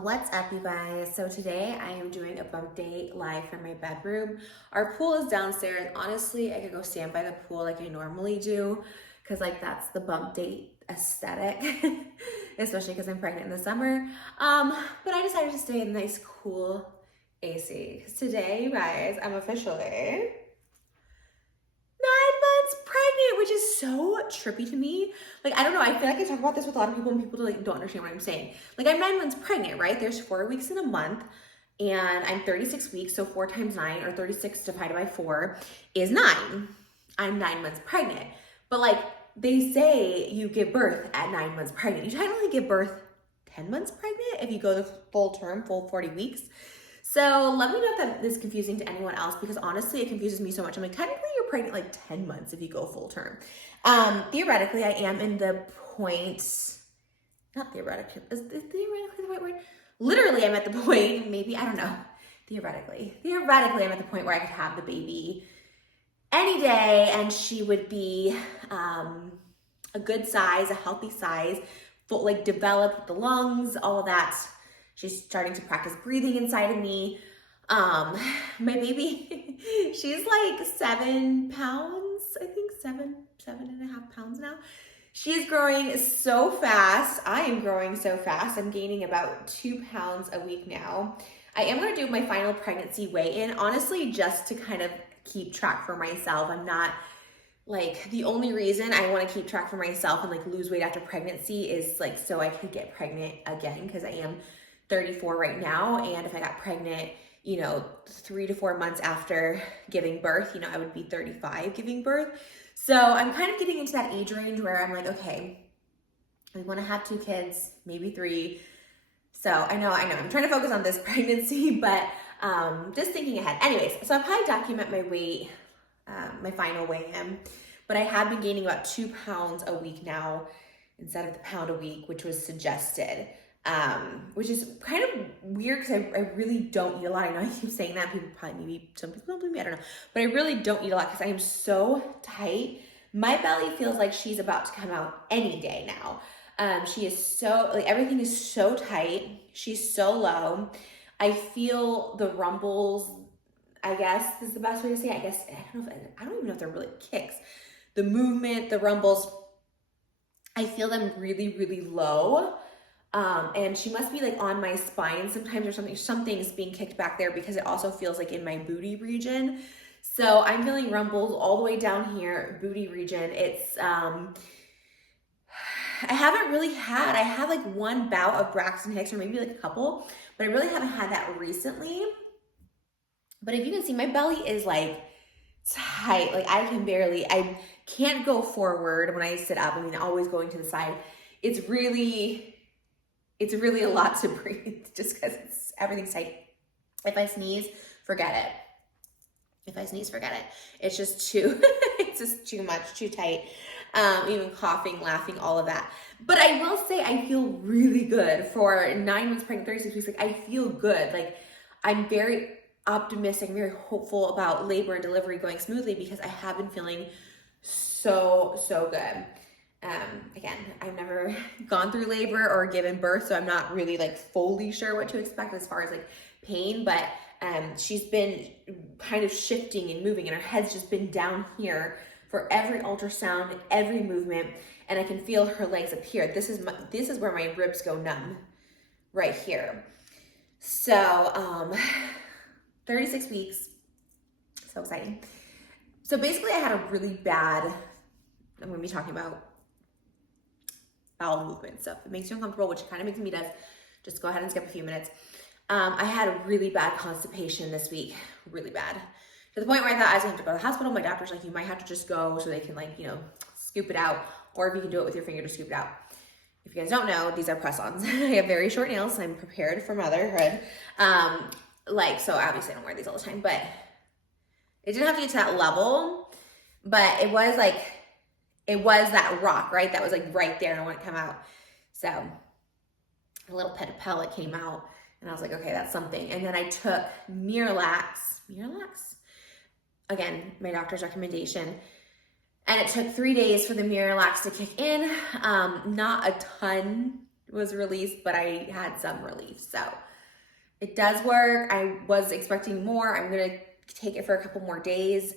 What's up, you guys? So today I am doing a bump date live from my bedroom. Our pool is downstairs. Honestly, I could go stand by the pool like I normally do because that's the bump date aesthetic, especially because I'm pregnant in the summer. But I decided to stay in nice, cool AC because today, you guys, I'm officially 9 months pregnant, which is so trippy to me. I don't know, I feel like I talk about this with a lot of people and people don't understand what I'm saying. I'm 9 months pregnant, right? There's 4 weeks in a month and I'm 36 weeks. So 4 times 9 or 36 divided by 4 is 9. I'm 9 months pregnant. But they say you give birth at 9 months pregnant. You technically give birth 10 months pregnant if you go the full term, full 40 weeks. So let me know if that is confusing to anyone else because honestly, it confuses me so much. I'm technically you're pregnant 10 months if you go full term. Theoretically, I am in the point, not theoretically, is theoretically the right word? Literally, I'm at the point, maybe, I don't know, theoretically, I'm at the point where I could have the baby any day and she would be a good size, a healthy size, full, developed with the lungs, all of that. She's starting to practice breathing inside of me. My baby, she's 7 pounds, I think 7.5 pounds now. She is growing so fast. I am growing so fast. I'm gaining about 2 pounds a week now. I am going to do my final pregnancy weigh-in, honestly, just to kind of keep track for myself. I'm not the only reason I want to keep track for myself and lose weight after pregnancy is so I could get pregnant again because I am 34 right now. And if I got pregnant, 3 to 4 months after giving birth, I would be 35 giving birth. So I'm kind of getting into that age range where I'm okay, we want to have 2 kids, maybe 3. So I know, I'm trying to focus on this pregnancy, but just thinking ahead. Anyways, so I'll probably document my weight, my final weigh-in, but I have been gaining about 2 pounds a week now instead of the pound a week, which was suggested. Which is kind of weird because I really don't eat a lot. I know I keep saying that. Maybe some people don't believe me. I don't know. But I really don't eat a lot because I am so tight. My belly feels like she's about to come out any day now. She is so, everything is so tight. She's so low. I feel the rumbles, I guess is the best way to say it. I don't even know if they're really kicks. The movement, the rumbles, I feel them really, really low. And she must be on my spine sometimes or something's being kicked back there because it also feels in my booty region. So I'm feeling rumbles all the way down here, booty region. It's, I had one bout of Braxton Hicks or maybe a couple, but I really haven't had that recently. But if you can see, my belly is tight. I can't go forward when I sit up. Always going to the side. It's really a lot to breathe just because everything's tight. If I sneeze, forget it. It's just too much, too tight. Even coughing, laughing, all of that. But I will say I feel really good for 9 months pregnant, 36 weeks. I feel good. I'm very optimistic, very hopeful about labor and delivery going smoothly because I have been feeling so good. Again, I've never gone through labor or given birth, so I'm not really fully sure what to expect as far as pain, but she's been kind of shifting and moving and her head's just been down here for every ultrasound, every movement, and I can feel her legs up here. This is where my ribs go numb, right here. So 36 weeks, so exciting. So basically I had a really bad, I'm going to be talking about bowel movement. So if it makes you uncomfortable, which it kind of makes me does, just go ahead and skip a few minutes. I had a really bad constipation this week, really bad. To the point where I thought I was going to have to go to the hospital. My doctor's you might have to just go so they can scoop it out. Or if you can do it with your finger to scoop it out. If you guys don't know, these are press-ons. I have very short nails. So I'm prepared for motherhood. So obviously I don't wear these all the time, but it didn't have to get to that level, but it was that rock, right? That was right there and I want to come out. So a little pellet came out and I was okay, that's something. And then I took Miralax, again, my doctor's recommendation. And it took 3 days for the Miralax to kick in. Not a ton was released, but I had some relief. So it does work. I was expecting more. I'm going to take it for a couple more days.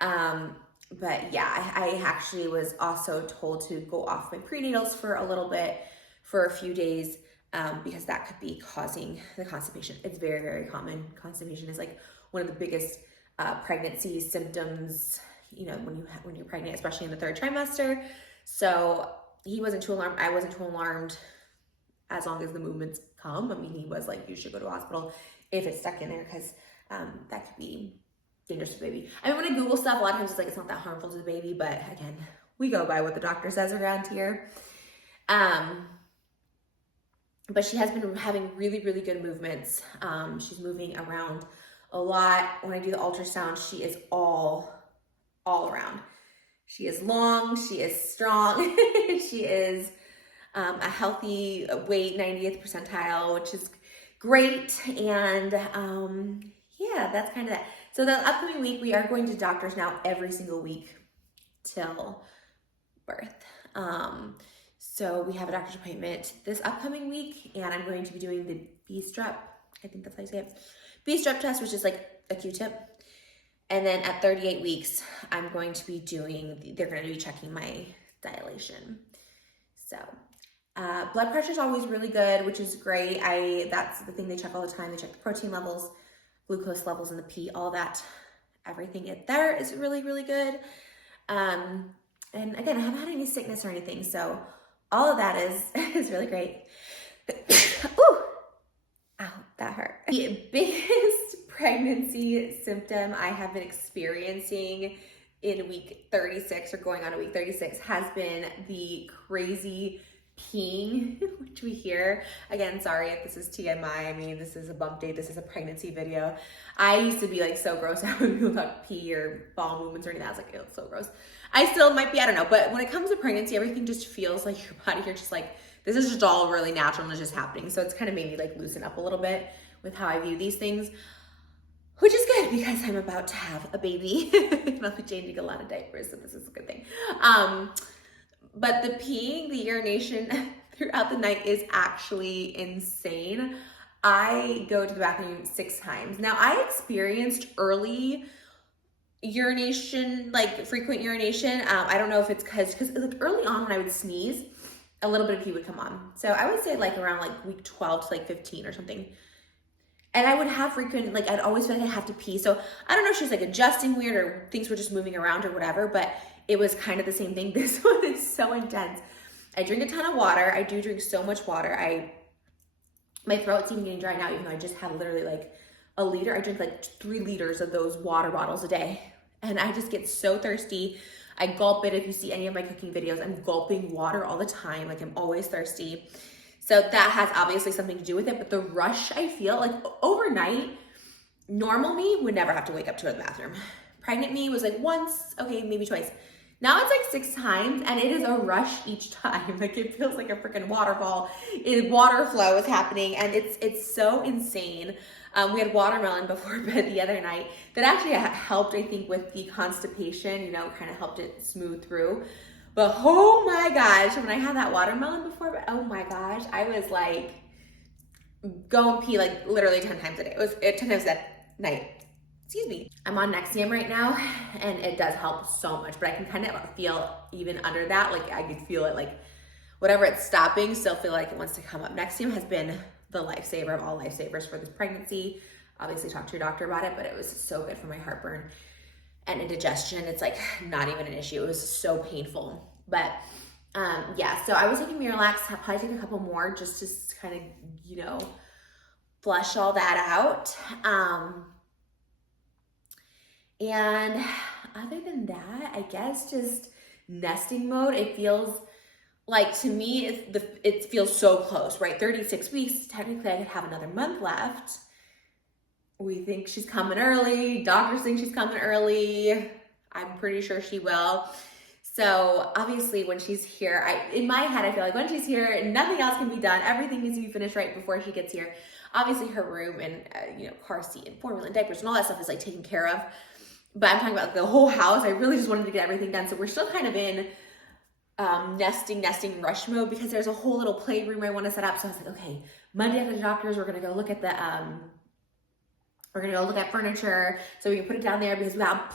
But yeah, I actually was also told to go off my prenatals for a little bit, for a few days, because that could be causing the constipation. It's very, very common. Constipation is like one of the biggest pregnancy symptoms, you know, when you're pregnant, especially in the third trimester. So he wasn't too alarmed. I wasn't too alarmed as long as the movements come. I mean, he was like, you should go to a hospital if it's stuck in there, because that could be dangerous to the baby. I mean, when I Google stuff, a lot of times it's like, it's not that harmful to the baby, but again, we go by what the doctor says around here. But she has been having really, really good movements. She's moving around a lot. When I do the ultrasound, she is all around. She is long, she is strong, she is a healthy weight, 90th percentile, which is great. And yeah, that's kind of that. So the upcoming week, we are going to doctors now every single week till birth. So we have a doctor's appointment this upcoming week, and I'm going to be doing the B-strep. I think that's how you say it. B-strep test, which is like a Q-tip. And then at 38 weeks, I'm going to be they're going to be checking my dilation. So blood pressure is always really good, which is great. That's the thing they check all the time. They check the protein levels, glucose levels in the pee, all that. Everything in there is really, really good. And again, I haven't had any sickness or anything, so all of that is really great. Ooh, ow, that hurt. The biggest pregnancy symptom I have been experiencing in week 36 or going on to week 36 has been the crazy peeing, which we hear. Again, sorry if this is TMI. I mean, this is a bump date. This is a pregnancy video. I used to be like so gross out when people talk pee or bowel movements or anything. I was like, ew, it's so gross. I still might be, I don't know. But when it comes to pregnancy, everything just feels like your body, you're just like, this is just all really natural and it's just happening. So it's kind of made me like loosen up a little bit with how I view these things, which is good because I'm about to have a baby and I'll be changing a lot of diapers. So this is a good thing. But the peeing, the urination throughout the night is actually insane. I go to the bathroom 6 times. Now, I experienced early urination, like frequent urination. I don't know if it's because like early on when I would sneeze, a little bit of pee would come on. So I would say like around like week 12 to like 15 or something. And I would have frequent, like I'd always feel like I have to pee. So I don't know if she was like adjusting weird or things were just moving around or whatever, but it was kind of the same thing. This one is so intense. I drink a ton of water. I do drink so much water. My throat's even getting dry now, even though I just have literally like a liter. I drink like 3 liters of those water bottles a day. And I just get so thirsty. I gulp it. If you see any of my cooking videos, I'm gulping water all the time. Like I'm always thirsty. So that has obviously something to do with it. But the rush I feel, like overnight, normal me would never have to wake up to go to the bathroom. Pregnant me was like once, okay, maybe twice. Now it's like 6 times and it is a rush each time. Like it feels like a freaking waterfall. Water flow is happening and it's so insane. We had watermelon before bed the other night that actually helped, I think, with the constipation, you know, kind of helped it smooth through. But oh my gosh, when I had that watermelon before bed, oh my gosh, I was like, go and pee like literally 10 times a day. It was 10 times that night. Excuse me. I'm on Nexium right now and it does help so much, but I can kind of feel even under that, like I could feel it like whatever it's stopping, still feel like it wants to come up. Nexium has been the lifesaver of all lifesavers for this pregnancy. Obviously talk to your doctor about it, but it was so good for my heartburn and indigestion. It's like not even an issue. It was so painful. But yeah, so I was taking Miralax. I'll probably take a couple more just to kind of, you know, flush all that out. And other than that, I guess just nesting mode. It feels like, to me, it feels so close, right? 36 weeks, technically I could have another month left. We think she's coming early. Doctors think she's coming early. I'm pretty sure she will. So obviously when she's here, in my head, I feel like when she's here, nothing else can be done. Everything needs to be finished right before she gets here. Obviously her room and, you know, car seat and formula and diapers and all that stuff is like taken care of. But I'm talking about the whole house. I really just wanted to get everything done. So we're still kind of in nesting rush mode because there's a whole little playroom I want to set up. So I was like, okay, Monday after the doctors, we're going to go look at furniture so we can put it down there because we have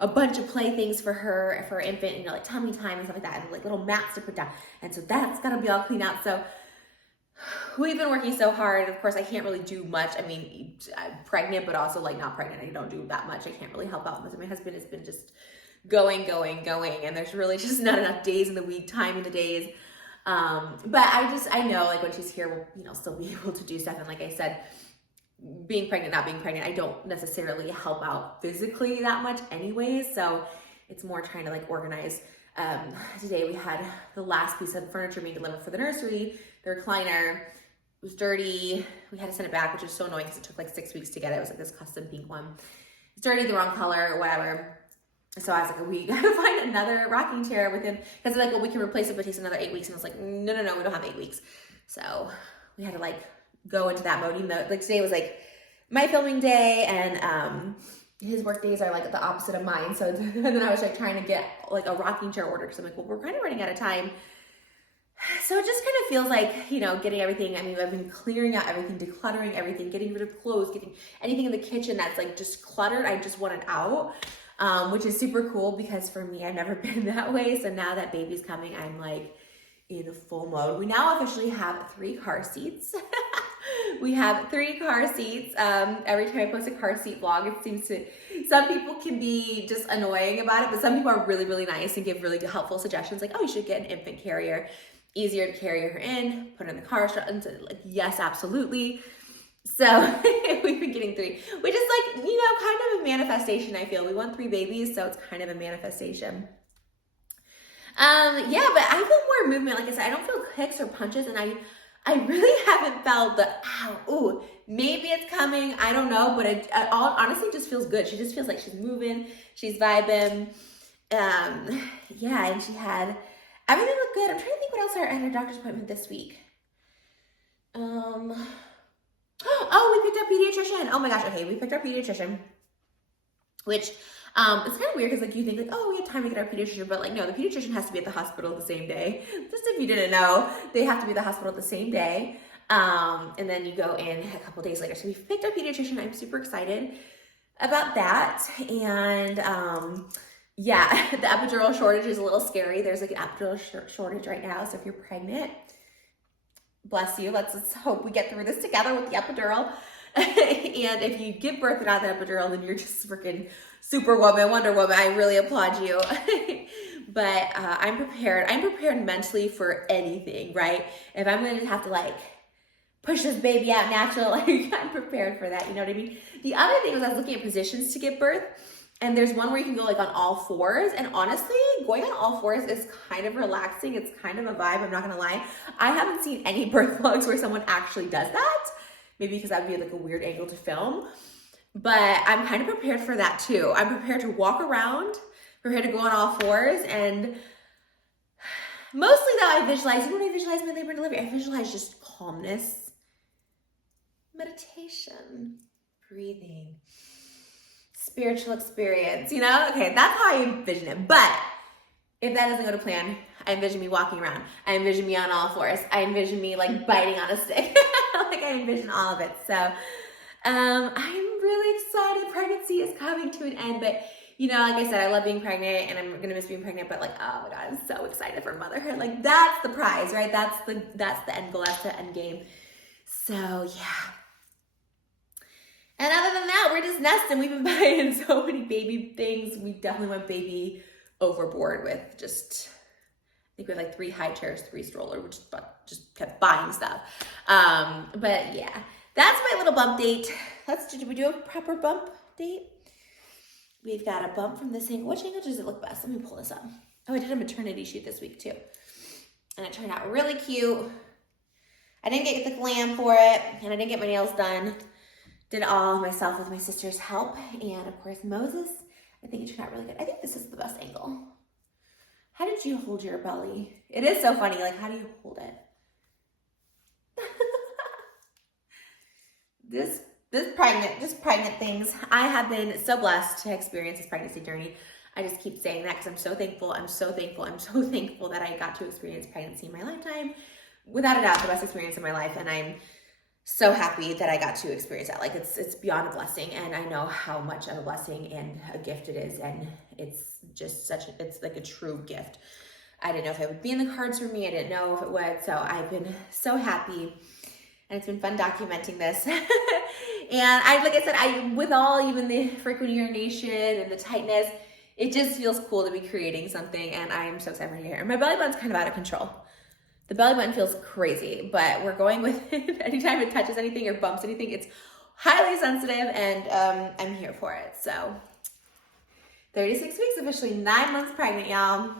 a bunch of play things for her infant, and like tummy time and stuff like that, and like little mats to put down. And so that's got to be all cleaned out. So we've been working so hard. Of course, I can't really do much. I mean, I'm pregnant, but also like not pregnant. I don't do that much. I can't really help out. My husband has been just going. And there's really just not enough days in the week, time in the days. But I know like when she's here, we'll, still be able to do stuff. And like I said, being pregnant, not being pregnant, I don't necessarily help out physically that much anyways. So it's more trying to like organize. Today we had the last piece of furniture being delivered for the nursery. The recliner was dirty. We had to send it back, which was so annoying because it took like 6 weeks to get it. It was like this custom pink one. It's dirty, the wrong color, or whatever. So I was like, we gotta find another rocking chair because they're like, well, we can replace it, but it takes another 8 weeks. And I was like, no, we don't have 8 weeks. So we had to like go into that mode, even though like today was like my filming day, and his work days are like the opposite of mine. So and then I was like trying to get like a rocking chair order because I'm like, well, we're kind of running out of time. So it just kind of feels like, getting everything. I mean, I've been clearing out everything, decluttering everything, getting rid of clothes, getting anything in the kitchen that's like just cluttered. I just want it out, which is super cool because for me, I've never been that way. So now that baby's coming, I'm like in full mode. We now officially have 3 car seats. We have 3 car seats. Every time I post a car seat vlog, it seems to, some people can be just annoying about it, but some people are really, really nice and give really helpful suggestions like, oh, you should get an infant carrier. Easier to carry her in, put her in the car, and so, like, yes, absolutely. So we've been getting 3, which is like, kind of a manifestation, I feel. We want 3 babies, so it's kind of a manifestation. Yeah, but I feel more movement. Like I said, I don't feel kicks or punches, and I really haven't felt the, ooh, maybe it's coming, I don't know, but it honestly just feels good. She just feels like she's moving, she's vibing. Yeah, and she had, everything looked good. I'm trying to think what else I had a doctor's appointment this week. Oh, we picked up pediatrician. Oh my gosh, okay, we picked our pediatrician, which it's kind of weird because like you think like, oh, we have time to get our pediatrician, but like no, the pediatrician has to be at the hospital the same day. Just if you didn't know, they have to be at the hospital the same day. And then you go in a couple days later. So we picked our pediatrician. I'm super excited about that. And yeah, the epidural shortage is a little scary. There's like an epidural shortage right now. So if you're pregnant, bless you. Let's hope we get through this together with the epidural. And if you give birth without the epidural, then you're just freaking Superwoman, Wonder Woman. I really applaud you. But I'm prepared. I'm prepared mentally for anything, right? If I'm going to have to like push this baby out natural, like I'm prepared for that. You know what I mean? The other thing was I was looking at positions to give birth. And there's one where you can go like on all 4s. And honestly, going on all 4s is kind of relaxing. It's kind of a vibe. I'm not going to lie. I haven't seen any birth vlogs where someone actually does that. Maybe because that would be like a weird angle to film. But I'm kind of prepared for that too. I'm prepared to walk around, prepared to go on all 4s. And mostly though, I visualize, you know what I visualize my labor and delivery? I visualize just calmness, meditation, breathing, spiritual experience, Okay, that's how I envision it. But if that doesn't go to plan, I envision me walking around. I envision me on all 4s. I envision me like biting on a stick. Like I envision all of it. So I'm really excited. Pregnancy is coming to an end. But like I said, I love being pregnant and I'm gonna miss being pregnant, but like, oh my God, I'm so excited for motherhood. Like that's the prize, right? That's the end goal, that's the end game. So yeah. And other than that, we're just nesting. We've been buying so many baby things. We definitely went baby overboard with just, I think we had like 3 high chairs, 3 strollers, which just kept buying stuff. But yeah, that's my little bump date. Did we do a proper bump date? We've got a bump from this angle. Which angle does it look best? Let me pull this up. Oh, I did a maternity shoot this week too. And it turned out really cute. I didn't get the glam for it, and I didn't get my nails done. Did it all myself with my sister's help. And of course, Moses. I think it turned out really good. I think this is the best angle. How did you hold your belly? It is so funny. Like, how do you hold it? This pregnant things. I have been so blessed to experience this pregnancy journey. I just keep saying that because I'm so thankful. I'm so thankful. I'm so thankful that I got to experience pregnancy in my lifetime. Without a doubt, the best experience of my life. And I'm so happy that I got to experience that. Like it's beyond a blessing. And I know how much of a blessing and a gift it is. And it's just it's like a true gift. I didn't know if it would be in the cards for me. I didn't know if it would. So I've been so happy. And it's been fun documenting this. And like I said, with all even the frequent urination and the tightness, it just feels cool to be creating something. And I am so excited to hear. And my belly button's kind of out of control. The belly button feels crazy, but we're going with it. Anytime it touches anything or bumps anything, it's highly sensitive, and I'm here for it. So 36 weeks, officially 9 months pregnant, y'all.